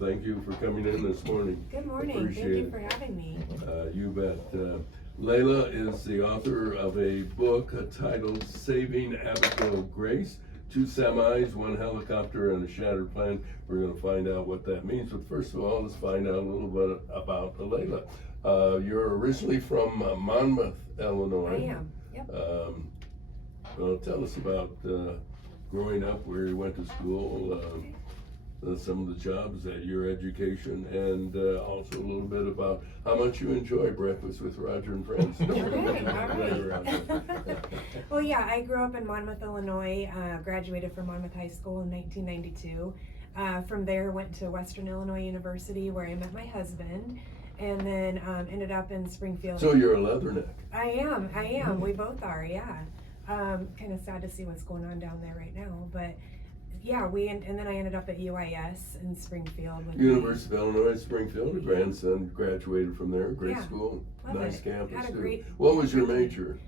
Thank you for coming in this morning. Good morning. Thank you for having me. You bet. Layla is the author of a book titled Saving Abigail Grace. 2 semis, 1 helicopter, and a shattered plane. We're going to find out what that means. But first of all, let's find out a little bit about Layla. You're originally from Monmouth, Illinois. I am. Yep. Well, tell us about growing up, where you went to school, some of the jobs, your education, and also a little bit about how much you enjoy Breakfast with Roger and Friends. Okay, all right. Well, yeah, I grew up in Monmouth, Illinois, graduated from Monmouth High School in 1992. From there, went to Western Illinois University, where I met my husband, and then ended up in Springfield. So you're a leatherneck. I am. We both are, yeah. Kind of sad to see what's going on down there right now, but yeah, and then I ended up at UIS in Springfield. University of Illinois, Springfield. A grandson graduated from there. Great school, love nice it. campus Had a too. great, What was your major?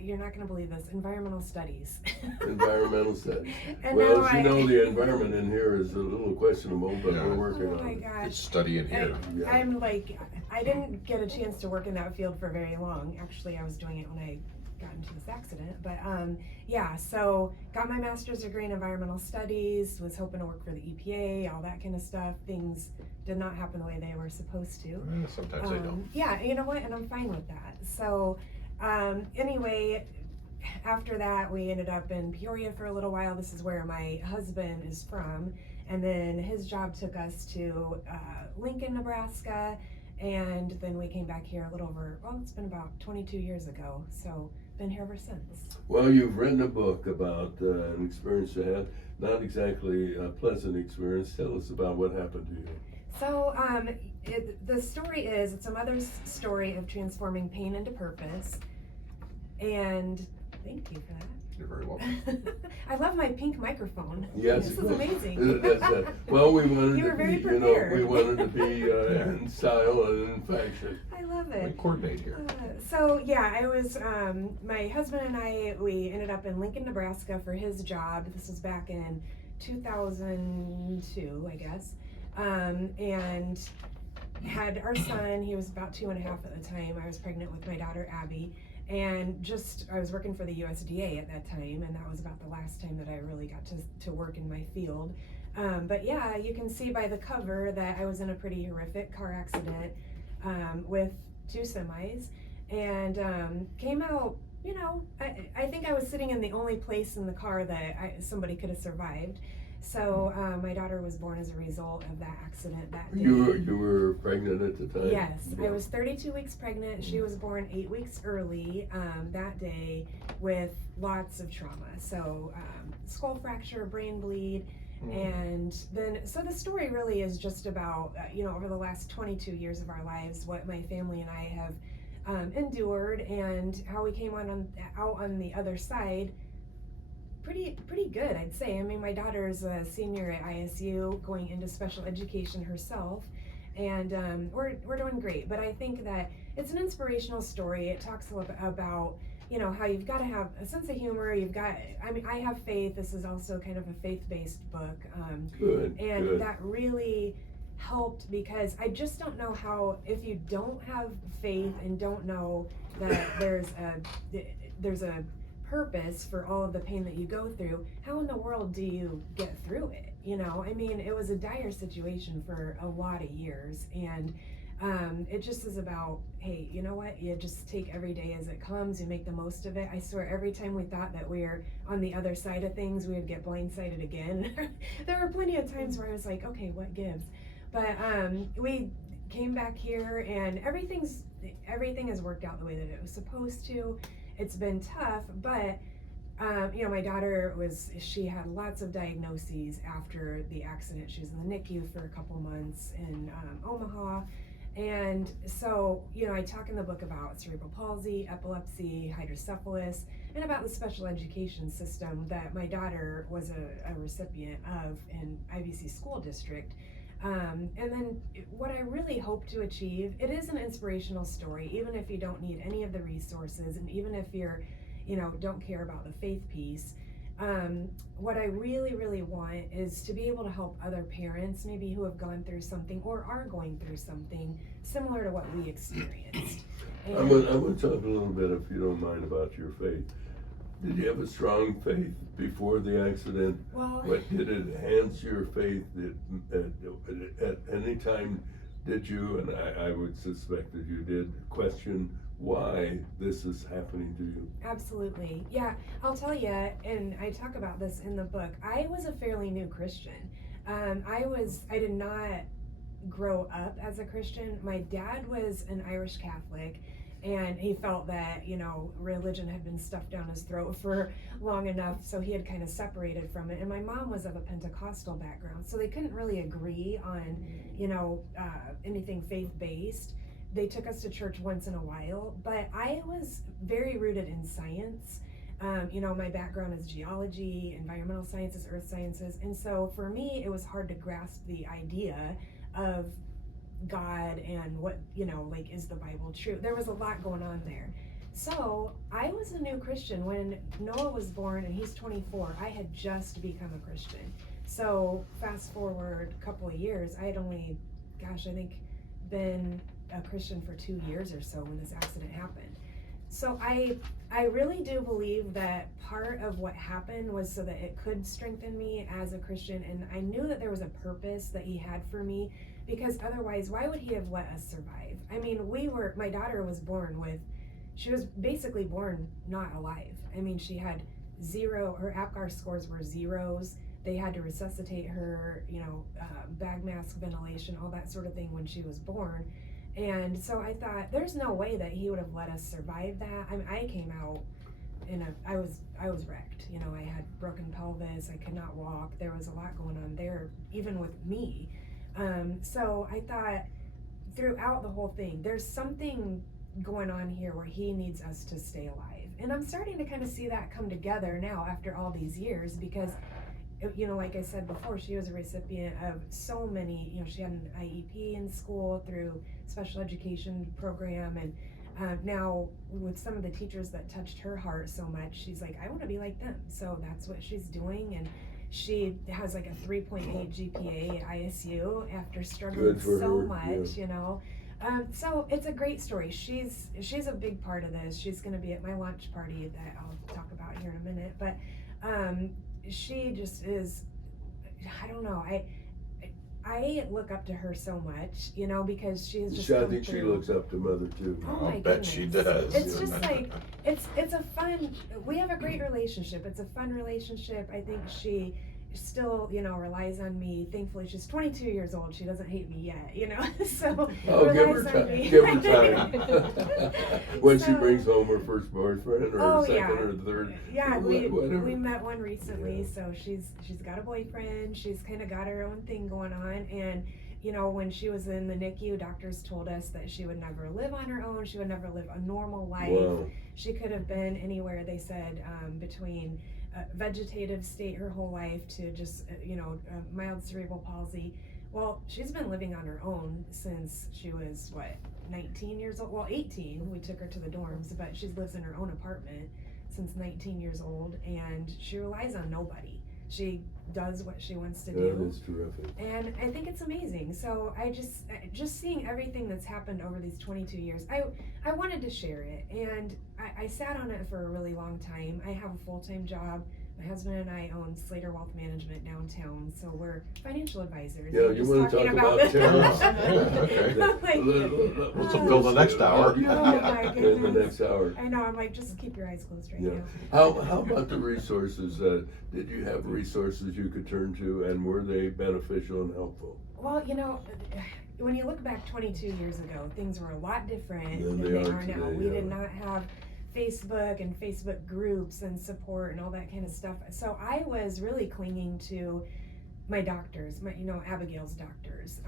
You're not going to believe this, environmental studies. Environmental studies. And well, as you know, the environment in here is a little questionable, but we're working on it. Oh my gosh. It's studying here. I'm like, I didn't get a chance to work in that field for very long. Actually, I was doing it when I got into this accident, but yeah, so got my master's degree in environmental studies, was hoping to work for the EPA, all that kind of stuff. Things did not happen the way they were supposed to. Sometimes they don't. Yeah, you know what, and I'm fine with that. So anyway, after that we ended up in Peoria for a little while. This is where my husband is from, and then his job took us to Lincoln, Nebraska, and then we came back here a little over, well, it's been about 22 years ago, so been here ever since. Well, you've written a book about an experience you had, not exactly a pleasant experience. Tell us about what happened to you. So the story is, it's a mother's story of transforming pain into purpose, and thank you for that. You're very welcome. I love my pink microphone. Yes, this is amazing. Well, we wanted You were to very be, prepared. we wanted to be in style and in fashion. I love We it. coordinate here. So yeah, I was, my husband and I, we ended up in Lincoln, Nebraska for his job. This was back in 2002, I guess. And had our son. He was about 2.5 at the time. I was pregnant with my daughter Abby, and I was working for the USDA at that time, and that was about the last time that I really got to work in my field. But yeah, you can see by the cover that I was in a pretty horrific car accident with 2 semis, and came out, you know, I think I was sitting in the only place in the car that somebody could have survived. So my daughter was born as a result of that accident that day. You were pregnant at the time? Yes, yeah. I was 32 weeks pregnant. She was born 8 weeks early that day with lots of trauma. So skull fracture, brain bleed, and then, so the story really is just about, you know, over the last 22 years of our lives, what my family and I have endured, and how we came out on the other side pretty good, I'd say. I mean, my daughter's a senior at ISU, going into special education herself, and we're doing great. But I think that it's an inspirational story. It talks a little bit about, you know, how you've got to have a sense of humor. I mean, I have faith. This is also kind of a faith-based book. Good. That really helped, because I just don't know how, if you don't have faith and don't know that there's a purpose for all of the pain that you go through, how in the world do you get through it? You know, I mean, it was a dire situation for a lot of years, and it just is about, hey, you know what, you just take every day as it comes, you make the most of it. I swear, every time we thought that we're on the other side of things, we would get blindsided again. There were plenty of times where I was like, okay, what gives? But we came back here, and everything has worked out the way that it was supposed to. It's been tough, but you know, my daughter she had lots of diagnoses after the accident. She was in the NICU for a couple months in Omaha, and so, you know, I talk in the book about cerebral palsy, epilepsy, hydrocephalus, and about the special education system that my daughter was a recipient of in IVC school district. And then what I really hope to achieve, it is an inspirational story, even if you don't need any of the resources, and even if you're, you know, don't care about the faith piece. what I really, really want is to be able to help other parents, maybe who have gone through something or are going through something similar to what we experienced. I'm gonna talk a little bit, if you don't mind, about your faith. Did you have a strong faith before the accident? Well, What did it enhance your faith at any time? Did you, and I would suspect that you did, question why this is happening to you? absolutely. Yeah, I'll tell you, and I talk about this in the book. I was a fairly new Christian. I did not grow up as a Christian. My dad was an Irish Catholic, and he felt that, religion had been stuffed down his throat for long enough, so he had kind of separated from it. And my mom was of a Pentecostal background, so they couldn't really agree on, anything faith-based. They took us to church once in a while, but I was very rooted in science. My background is geology, environmental sciences, earth sciences, and so for me, it was hard to grasp the idea of God and what, is the Bible true? There was a lot going on there. So I was a new Christian when Noah was born, and he's 24. I had just become a Christian. So fast forward a couple of years, I had only, I think been a Christian for 2 years or so when this accident happened. So I really do believe that part of what happened was so that it could strengthen me as a Christian, and I knew that there was a purpose that he had for me, because otherwise, why would he have let us survive? I mean, my daughter was she was basically born not alive. I mean, she had her APGAR scores were zeros. They had to resuscitate her, bag mask ventilation, all that sort of thing when she was born. And so I thought, there's no way that he would have let us survive that. I mean, I came out I was wrecked. I had broken pelvis. I could not walk. There was a lot going on there, even with me. So I thought, throughout the whole thing, there's something going on here where he needs us to stay alive. And I'm starting to kind of see that come together now after all these years, because like I said before, she was a recipient of so many, she had an IEP in school through special education program, and now with some of the teachers that touched her heart so much, she's like, I want to be like them. So that's what she's doing, and she has like a 3.8 GPA at ISU after struggling so much, yeah. So it's a great story. She's a big part of this. She's going to be at my launch party that I'll talk about here in a minute, but she just is, I don't know, I look up to her so much, because she is just I think she looks up to Mother too. Oh my I bet goodness. she does. It's just like, it's a fun, we have a great relationship. It's a fun relationship. I think she still, relies on me. Thankfully, she's 22 years old. She doesn't hate me yet, so give her relies on time. me. Give her time. When she brings home her first boyfriend, or second, or third. Yeah, whatever. we met one recently, so she's got a boyfriend. She's kind of got her own thing going on, and when she was in the NICU, doctors told us that she would never live on her own. She would never live a normal life. Wow. She could have been anywhere, they said, between vegetative state her whole life to just mild cerebral palsy. Well, she's been living on her own since she was 19 years old. Well, 18, we took her to the dorms, but she lives in her own apartment since 19 years old, and she relies on nobody. She does what she wants to do. That is terrific. And I think it's amazing. So I just seeing everything that's happened over these 22 years, I wanted to share it, and I sat on it for a really long time. I have a full-time job. My husband and I own Slater Wealth Management downtown, so we're financial advisors. Yeah, We're you just want to talking talk about terrorists? Okay. Let's fill the next hour. my In the goodness. next hour. I know, I'm like, just keep your eyes closed right Yeah. now. How about the resources? Did you have resources you could turn to, and were they beneficial and helpful? Well, when you look back 22 years ago, things were a lot different Than than they they are are now. today, We yeah. did not have Facebook and Facebook groups and support and all that kind of stuff. So I was really clinging to my doctors, Abigail's doctors,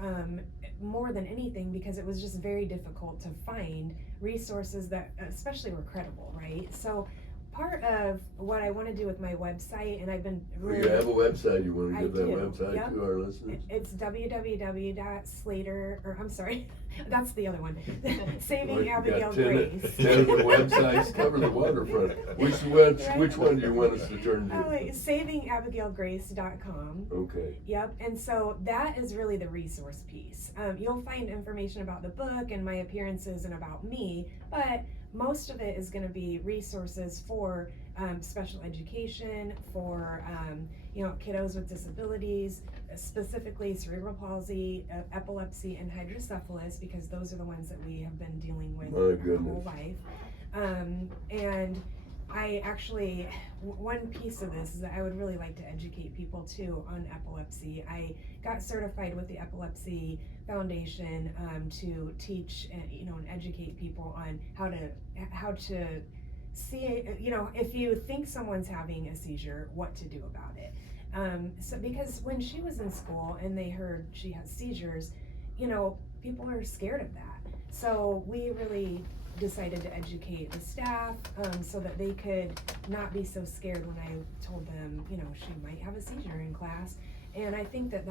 more than anything, because it was just very difficult to find resources that especially were credible, right? So part of what I want to do with my website, and I've been Well, really. you have a website, you wanna I give that do, website yep. to our listeners? It's www.slater, or I'm sorry, that's the other one. Saving Well, you got Abigail 10 Grace. 10 of the websites cover the waterfront. Which one do you want us to turn Oh, to? wait, savingabigailgrace.com. Okay, Yep, and so that is really the resource piece. You'll find information about the book and my appearances and about me, but most of it is going to be resources for special education, for kiddos with disabilities, specifically cerebral palsy, epilepsy, and hydrocephalus, because those are the ones that we have been dealing with My our goodness. whole life. And I actually, one piece of this is that I would really like to educate people too on epilepsy. I got certified with the Epilepsy Foundation to teach and educate people on how to see, if you think someone's having a seizure, what to do about it. So because when she was in school and they heard she has seizures, people are scared of that. So we really decided to educate the staff so that they could not be so scared when I told them, she might have a seizure in class. And I think that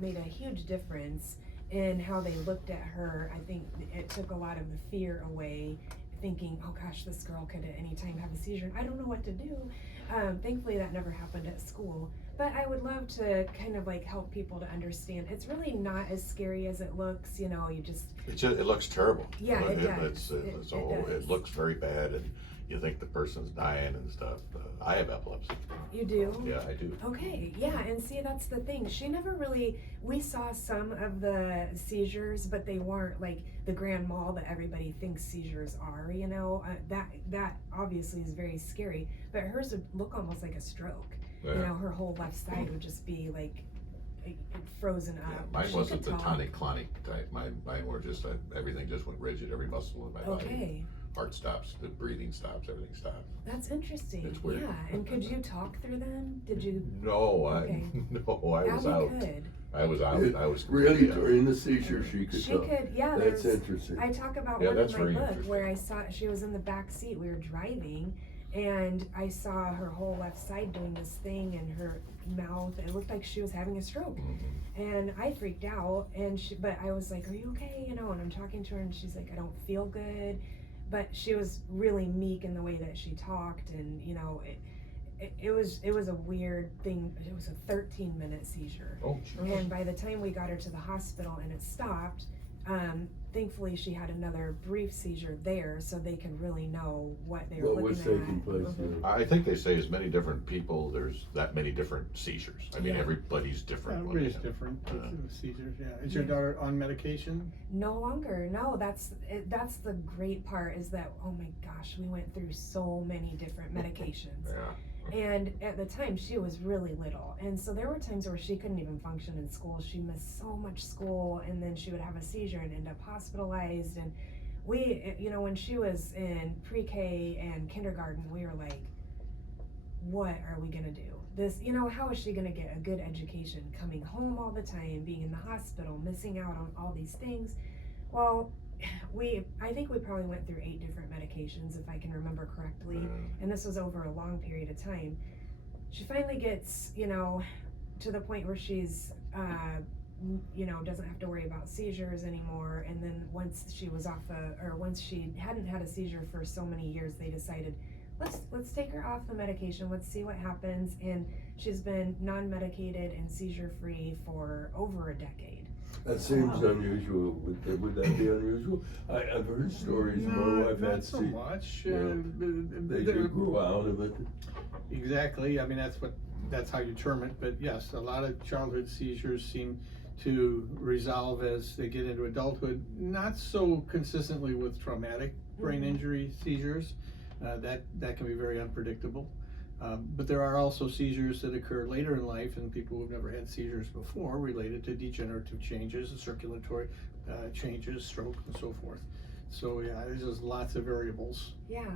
made a huge difference in how they looked at her. I think it took a lot of the fear away, thinking, oh gosh, this girl could at any time have a seizure and I don't know what to do. Thankfully that never happened at school. But I would love to kind of help people to understand it's really not as scary as it looks. You just It looks terrible. Yeah, it does. It does. It looks very bad, and you think the person's dying and stuff. I have epilepsy. You do? Yeah, I do. Okay, yeah, and see, that's the thing. She never really, we saw some of the seizures, but they weren't like the grand mal that everybody thinks seizures are, that obviously is very scary, but hers would look almost like a stroke. Yeah. Her whole left side would just be frozen Yeah, up. mine She wasn't could the talk. tonic-clonic type. Mine were just, everything just went rigid. Every muscle in my body. Okay, Heart stops, the breathing stops, everything stops. that's interesting. It's weird. Yeah, and could you talk through them? Did you? No, Okay. I was out. Could. I was out. I was really, completely out. during the seizure, she could She talk. could, yeah. That's there's- interesting. I talk about Yeah, one that's in my very book interesting. where I saw she was in the back seat. We were driving, and I saw her whole left side doing this thing, and her mouth. It looked like she was having a stroke, and I freaked out. But I was like, "Are you okay?" And I'm talking to her, and she's like, "I don't feel good," but she was really meek in the way that she talked, and it was a weird thing. It was a 13-minute seizure. Oh, And by the time we got her to the hospital and it stopped, thankfully she had another brief seizure there, so they could really know what they were What was looking taking at. place Mhm. there? I think they say as many different people, there's that many different seizures. I mean, Yeah. everybody's different. when Everybody's they have- different, seizures, yeah. Is Yeah. your daughter on medication? No longer. No, that's the great part is that, oh my gosh, we went through so many different medications. Yeah. And at the time she was really little, and so there were times where she couldn't even function in school. She missed so much school, and then she would have a seizure and end up hospitalized. And we, when she was in pre-K and kindergarten, we were like, what are we gonna do? This, how is she gonna get a good education coming home all the time, being in the hospital, missing out on all these things? Well, I think we probably went through 8 different medications, if I can remember correctly, and this was over a long period of time. She finally gets, to the point where she's, doesn't have to worry about seizures anymore. And then once she was once she hadn't had a seizure for so many years, they decided, let's take her off the medication. Let's see what happens. And she's been non-medicated and seizure-free for over a decade. That seems unusual. Would that be unusual? I've heard stories. My wife Not had so seizures. much. They do grow out of it. Exactly, I mean, that's how you term it, but yes, a lot of childhood seizures seem to resolve as they get into adulthood, not so consistently with traumatic brain injury seizures. That can be very unpredictable. But there are also seizures that occur later in life in people who've never had seizures before, related to degenerative changes, circulatory changes, stroke, and so forth. So yeah, there's just lots of variables. Yeah,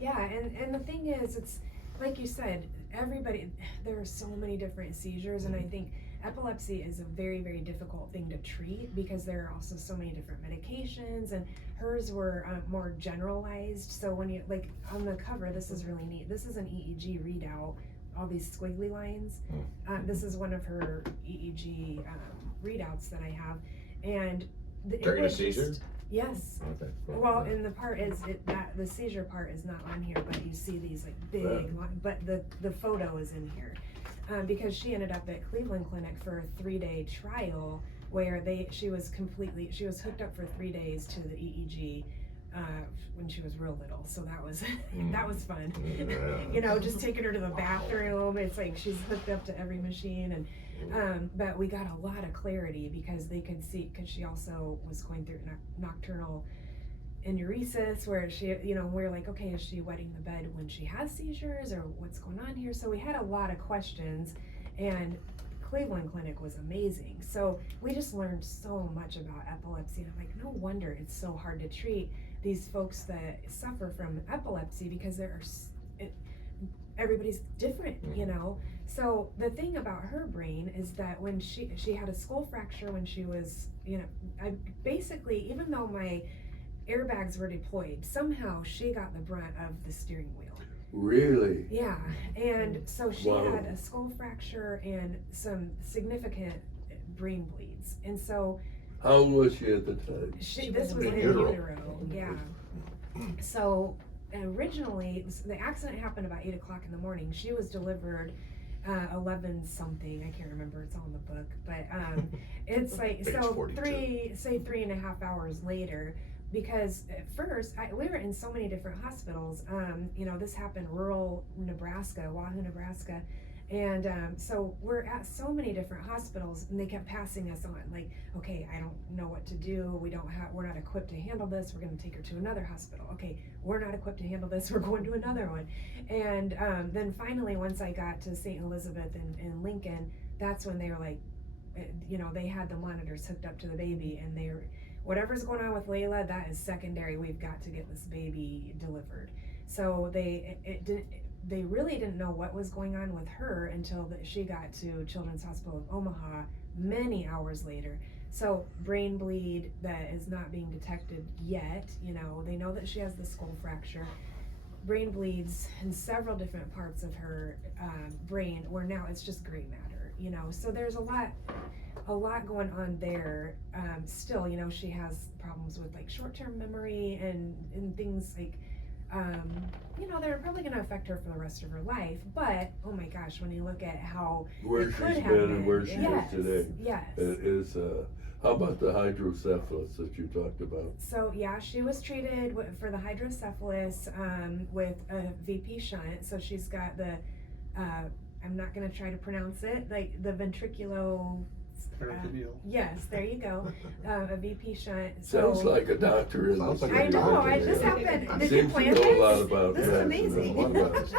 and the thing is, it's like you said, there are so many different seizures, and I think epilepsy is a very, very difficult thing to treat because there are also so many different medications, and hers were more generalized. So when you, like on the cover, this is really neat. This is an EEG readout, all these squiggly lines. This is one of her EEG readouts that I have. And During a seizure? Yes. Okay. Cool. Well, and the part is that the seizure part is not on here, but you see these like big, but the photo is in here, because she ended up at Cleveland Clinic for a 3-day trial where she was hooked up for 3 days to the EEG when she was real little. So that was that was fun. You know, just taking her to the bathroom. It's like she's hooked up to every machine, and but we got a lot of clarity because they could see, because she also was going through nocturnal enuresis where she, you know, we're like, okay, is she wetting the bed when she has seizures or what's going on here? So we had a lot of questions, and Cleveland Clinic was amazing. So we just learned so much about epilepsy, and I'm like, no wonder it's so hard to treat these folks that suffer from epilepsy, because everybody's different, you know. So the thing about her brain is that when she had a skull fracture when she was, you know, I basically, even though my airbags were deployed, somehow she got the brunt of the steering wheel. Really? Yeah, and so she had a skull fracture and some significant brain bleeds, and so. How old was she at the time? This was in utero, yeah. So originally, the accident happened about 8 o'clock in the morning. She was delivered 11 something, I can't remember, it's on the book, but it's like, so 3.5 hours later, because at first, we were in so many different hospitals. You know, this happened rural Nebraska, Wahoo, Nebraska. And so we're at so many different hospitals, and they kept passing us on, like, okay, I don't know what to do. We're not equipped to handle this. We're going to take her to another hospital. Okay, we're not equipped to handle this. We're going to another one. And then finally, once I got to St. Elizabeth in Lincoln, that's when they were like, you know, they had the monitors hooked up to the baby, and they were, whatever's going on with Layla, that is secondary. We've got to get this baby delivered. So they really didn't know what was going on with her until she got to Children's Hospital of Omaha many hours later. So brain bleed that is not being detected yet, you know, they know that she has the skull fracture. Brain bleeds in several different parts of her brain, where now it's just gray matter, you know. So there's a lot going on there. Still, you know, she has problems with like short-term memory and things like, you know, they're probably going to affect her for the rest of her life. But oh my gosh, when you look at how where she's been and where she is today, yes, it is. How about the hydrocephalus that you talked about? So yeah, she was treated for the hydrocephalus with a VP shunt. So she's got the I'm not going to try to pronounce it, like the ventriculo. Yes, there you go. A VP shunt. Sounds like a doctor in Sounds the like I know. I just happened. happened. Did you Seems to plan know a lot this? about This is that. amazing.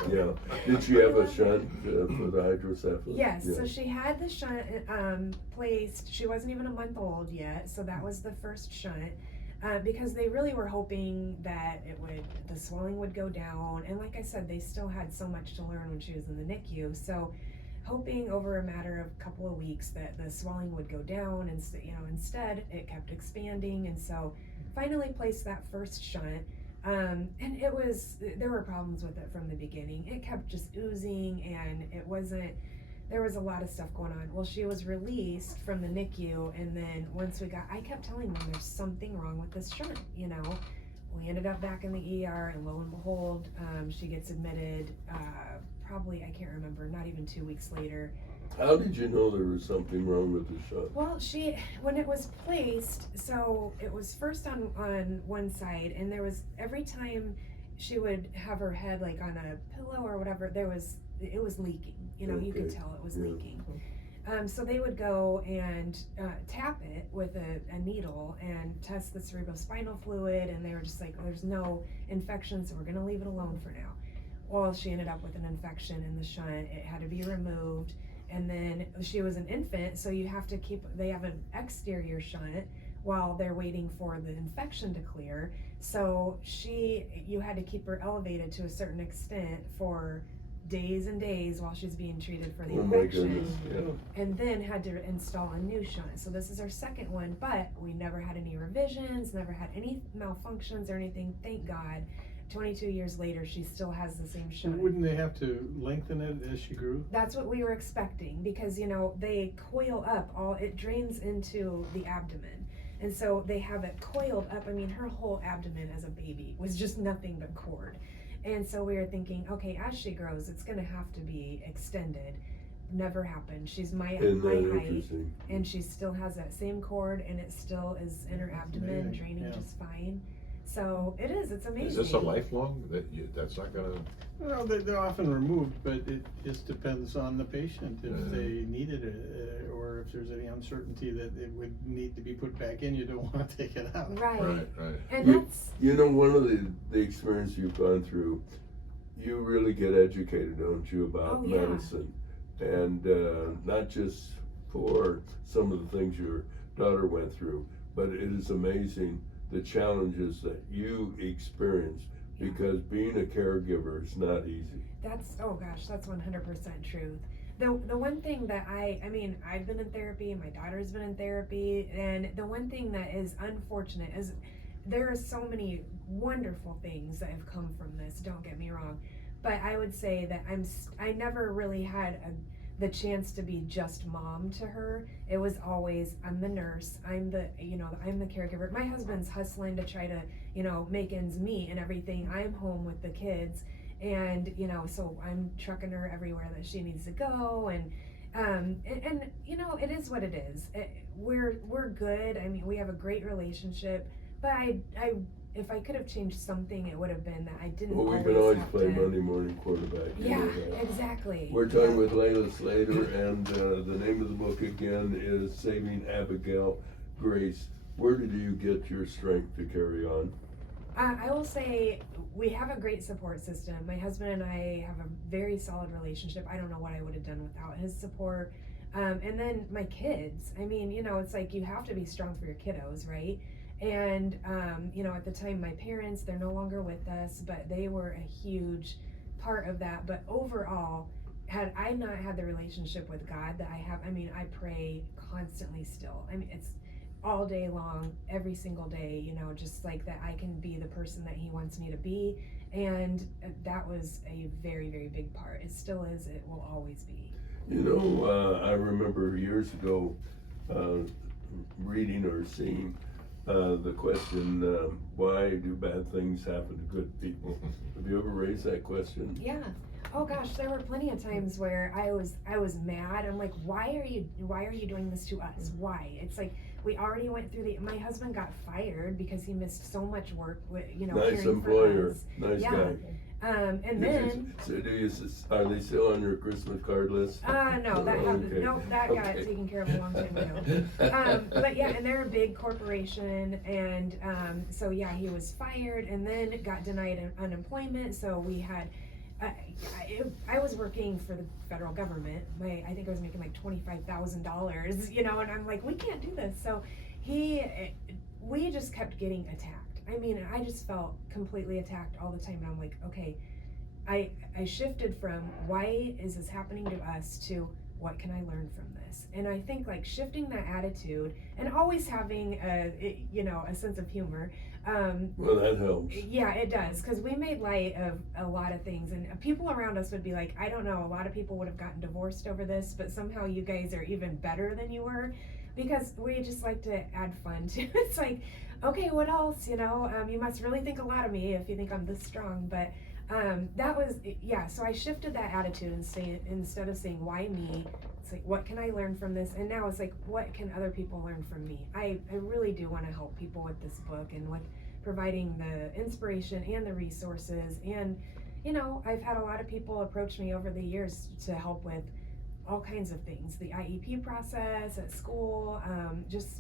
Yeah. Did she have a shunt for the hydrocephalus? Yes. Yeah. So she had the shunt placed. She wasn't even a month old yet. So that was the first shunt. Because they really were hoping that the swelling would go down. And like I said, they still had so much to learn when she was in the NICU. So hoping over a matter of a couple of weeks that the swelling would go down, and you know, instead it kept expanding, and so finally placed that first shunt. And there were problems with it from the beginning. It kept just oozing, and there was a lot of stuff going on. Well, she was released from the NICU, and then once I kept telling them there's something wrong with this shunt, you know. We ended up back in the ER, and lo and behold, she gets admitted, probably, I can't remember, not even 2 weeks later. How did you know there was something wrong with the shunt? Well, when it was placed, so it was first on one side, and there was, every time she would have her head like on a pillow or whatever, it was leaking, you know. Okay. You could tell it was leaking. So they would go and tap it with a needle and test the cerebrospinal fluid, and they were just like, there's no infection, so we're gonna leave it alone for now. Well, she ended up with an infection in the shunt. It had to be removed, and then she was an infant, so they have an exterior shunt while they're waiting for the infection to clear. So you had to keep her elevated to a certain extent for days and days while she's being treated for the Oh my infection. goodness, yeah. And then had to install a new shunt. So this is our second one, but we never had any revisions, never had any malfunctions or anything, thank God. 22 years later, she still has the same shunt. Wouldn't they have to lengthen it as she grew? That's what we were expecting, because they coil up, it drains into the abdomen. And so they have it coiled up. I mean, her whole abdomen as a baby was just nothing but cord. And so we were thinking, okay, as she grows, it's gonna have to be extended. Never happened. She's my Isn't that height, interesting? and she still has that same cord, and it still is in her abdomen, Amazing, draining yeah. just fine. So it's amazing. Is this a lifelong, that's not gonna, Well, they're often removed, but it just depends on the patient, if Yeah. they need it, or if there's any uncertainty that it would need to be put back in, you don't wanna take it out. Right. right. And You- that's, One of the experience you've gone through, you really get educated, don't you, about Oh, yeah. medicine? And not just for some of the things your daughter went through, but it is amazing the challenges that you experience, because being a caregiver is not easy. that's 100% truth. The one thing that I've been in therapy, and my daughter's been in therapy, and the one thing that is unfortunate is there are so many wonderful things that have come from this, don't get me wrong, but I would say that I never really had the chance to be just mom to her. It was always, I'm the nurse, I'm the caregiver. My husband's hustling to try to, make ends meet and everything. I'm home with the kids, and, so I'm trucking her everywhere that she needs to go, and it is what it is. We're good. I mean, we have a great relationship, but if I could have changed something, it would have been that I didn't Well, we always can always have play to. Monday morning quarterback. You Yeah, know that. exactly. We're talking with Layla Slater, and the name of the book again is Saving Abigail Grace. Where did you get your strength to carry on? I will say we have a great support system. My husband and I have a very solid relationship. I don't know what I would have done without his support. And then my kids. I mean, it's like you have to be strong for your kiddos, right? And, at the time, my parents, they're no longer with us, but they were a huge part of that. But overall, had I not had the relationship with God that I have, I pray constantly still. It's all day long, every single day, just like that I can be the person that He wants me to be. And that was a very, very big part. It still is, it will always be. I remember years ago reading or seeing the question, why do bad things happen to good people? Have you ever raised that question? Yeah. Oh gosh, there were plenty of times where I was mad. I'm like, why are you doing this to us? Why? It's like we already went through my husband got fired because he missed so much work with, Nice caring employer, for us. nice Yeah. guy. And then So are they still on your Christmas card list? no, that happened. Okay. Nope, that got Okay. taken care of a long time ago. But yeah, and they're a big corporation, and so yeah, he was fired, and then got denied unemployment. So we had, I was working for the federal government. I think I was making like $25,000, and I'm like, we can't do this. So we just kept getting attacked. I just felt completely attacked all the time, and I'm like, okay, I shifted from why is this happening to us to what can I learn from this? And I think like shifting that attitude and always having a sense of humor. Well, that helps. Yeah, it does, because we made light of a lot of things, and people around us would be like, I don't know, a lot of people would have gotten divorced over this, but somehow you guys are even better than you were, because we just like to add fun to it. It's like, okay, what else? You must really think a lot of me if you think I'm this strong. But that was, yeah, so I shifted that attitude and instead of saying, why me? It's like, what can I learn from this? And now it's like, what can other people learn from me? I really do want to help people with this book and with providing the inspiration and the resources. And, I've had a lot of people approach me over the years to help with all kinds of things, the IEP process at school, just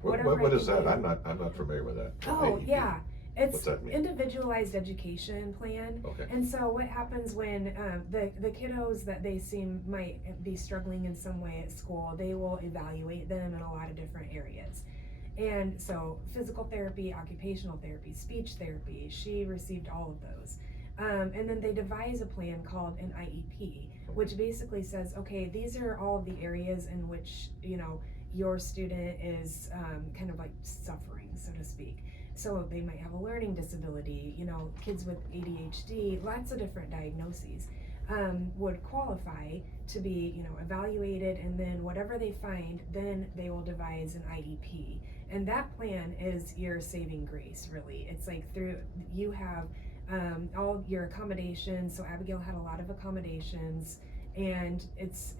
whatever. What I is can that? do. I'm not familiar with that. Oh, AEP. yeah. What's It's that mean? individualized education plan. Okay. And so what happens when the kiddos that they seem might be struggling in some way at school, they will evaluate them in a lot of different areas. And so physical therapy, occupational therapy, speech therapy, she received all of those. And then they devise a plan called an IEP, which basically says, okay, these are all the areas in which, your student is kind of like suffering, so to speak. So they might have a learning disability, kids with ADHD, lots of different diagnoses would qualify to be, evaluated, and then whatever they find, then they will devise an IEP. And that plan is your saving grace, really. It's like you have all your accommodations. So Abigail had a lot of accommodations, and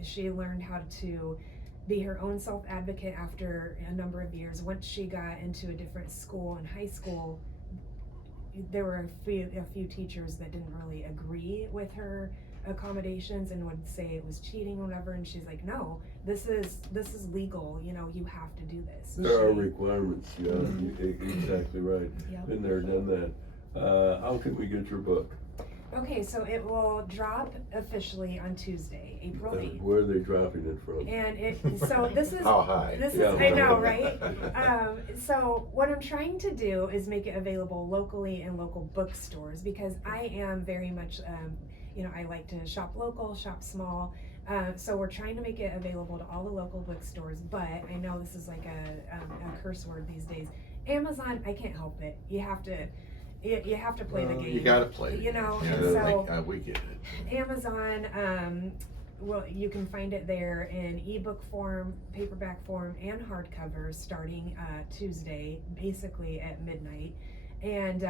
she learned how to be her own self-advocate after a number of years. Once she got into a different school in high school, there were a few teachers that didn't really agree with her accommodations and would say it was cheating or whatever, and she's like, no, this is legal, you have to do this. There are requirements, yeah, exactly right. Yep. Been there, done that. How can we get your book? Okay, so it will drop officially on Tuesday, April 8th. Where are they dropping it from? And so this is How high? I know, right? So what I'm trying to do is make it available locally in local bookstores, because I am very much, I like to shop local, shop small. So we're trying to make it available to all the local bookstores, but I know this is like a curse word these days. Amazon, I can't help it. You have to play the game. You gotta play. So we get it. Amazon, well, you can find it there in ebook form, paperback form, and hardcover starting Tuesday, basically at midnight. And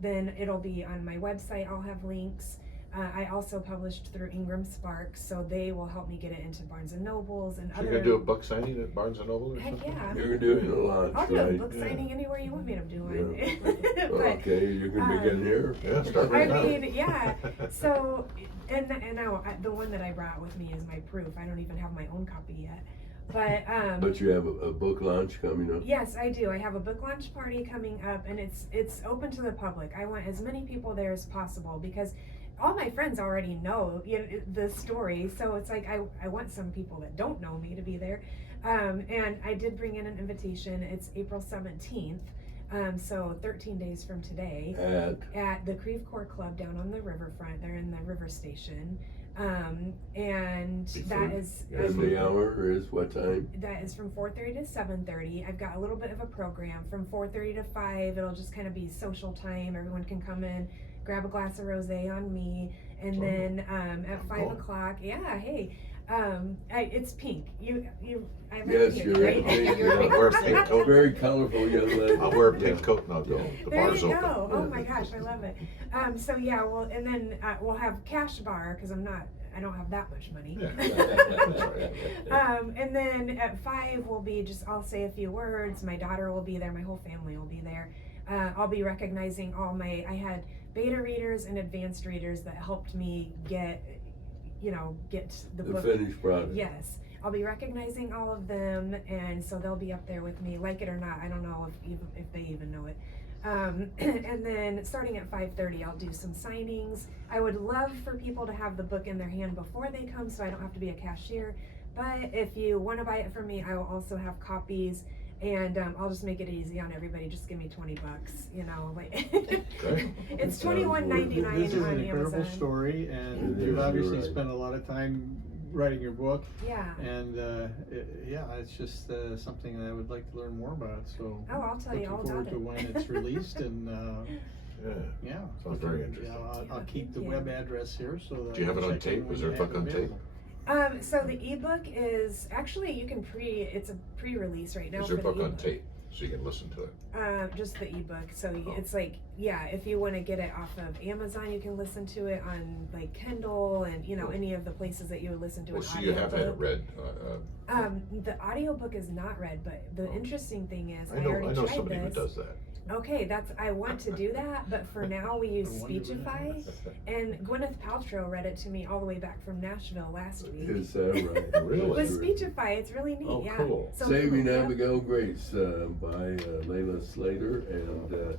then it'll be on my website. I'll have links. I also published through Ingram Sparks, so they will help me get it into Barnes and Nobles and So other. you're gonna do a book signing at Barnes and Noble or Heck something? yeah. You're doing a lot, I'll do a right? book signing anywhere you want me to do Yeah. it. But, Okay, you can begin here. Yeah, start I right now. mean, yeah. So, and now the one that I brought with me is my proof. I don't even have my own copy yet. But you have a book launch coming up. Yes, I do. I have a book launch party coming up, and it's open to the public. I want as many people there as possible, because all my friends already know the story. So it's like I want some people that don't know me to be there. And I did bring in an invitation. It's April 17th. So 13 days from today, at the Creve Coeur Club down on the riverfront. They're in the river station. And that is And the hour is what time? that is from 4:30 to 7:30. I've got a little bit of a program from 4:30 to 5. It'll just kind of be social time. Everyone can come in, grab a glass of rosé on me, and then at 5 o'clock, hey, it's pink. I like Yes, pink, you're right? pink. You're Yeah. wear a pink coat. Very colorful young lady. I'll wear a pink coat and I'll go. The There bar's you open. go. Oh my gosh, I love it. So yeah, well, and then we'll have cash bar, because I don't have that much money. Yeah. And then at 5 will be I'll say a few words. My daughter will be there. My whole family will be there. I'll be recognizing I had beta readers and advanced readers that helped me get the book. finished product. Yes. I'll be recognizing all of them, and so they'll be up there with me, like it or not. I don't know if they even know it. And then starting at 5:30, I'll do some signings. I would love for people to have the book in their hand before they come, so I don't have to be a cashier. But if you want to buy it from me, I will also have copies, and I'll just make it easy on everybody. Just give me $20, Great. It's $21.99 This is on an incredible Amazon. story, and It you've is, obviously you're right. spent a lot of time writing your book, Yeah. and it's just something that I would like to learn more about. So Oh, I'll tell you all looking forward about to it. when it's released, and Yeah. Sounds very interesting. I'll keep the Thank web you. address here so that Do you have it on check in tape? when Is you there a have book it on tape? available. So the ebook is actually it's a pre-release right now. Is there a for the book on ebook. tape so you can listen to it? Just the ebook. So Oh. it's like, if you want to get it off of Amazon, you can listen to it on like Kindle and any of the places that you would listen to Well, an so you have had it audiobook. read. The audiobook is not read, but the interesting thing is I know already tried somebody who this. does that. Okay, I want to do that, but for now we use I wonder what Speechify, and Gwyneth Paltrow read it to me all the way back from Nashville last week. Is that right? Really? With Speechify, it's really neat. Oh, yeah. cool. So Saving yeah. Abigail Grace by Layla Slater, and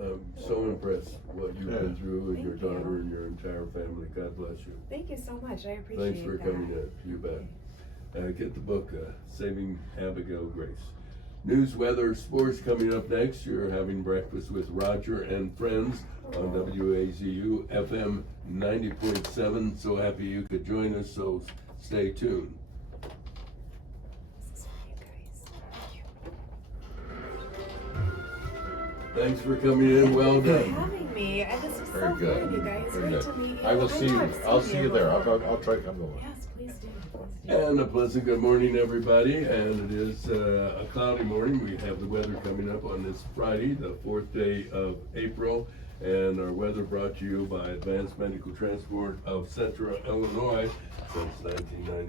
I'm so impressed what you've been through, and your Thank you. daughter and your entire family. God bless you. Thank you so much. I appreciate Thanks for that. coming in. You bet. Get the book, Saving Abigail Grace. News, weather, sports coming up next. You're having breakfast with Roger and friends on WAZU FM 90.7. So happy you could join us, so stay tuned. This is for you guys. Thanks for coming in, well Thank you for done. having me. This was Very so good. fun, you guys. Very Great good. to meet you. I will see know you. I've I'll seen see you there. before. I'll try to come over. Yes, please do. Please do. And a pleasant good morning, everybody. And it is a cloudy morning. We have the weather coming up on this Friday, the 4th day of April. And our weather brought to you by Advanced Medical Transport of Central Illinois since 1990.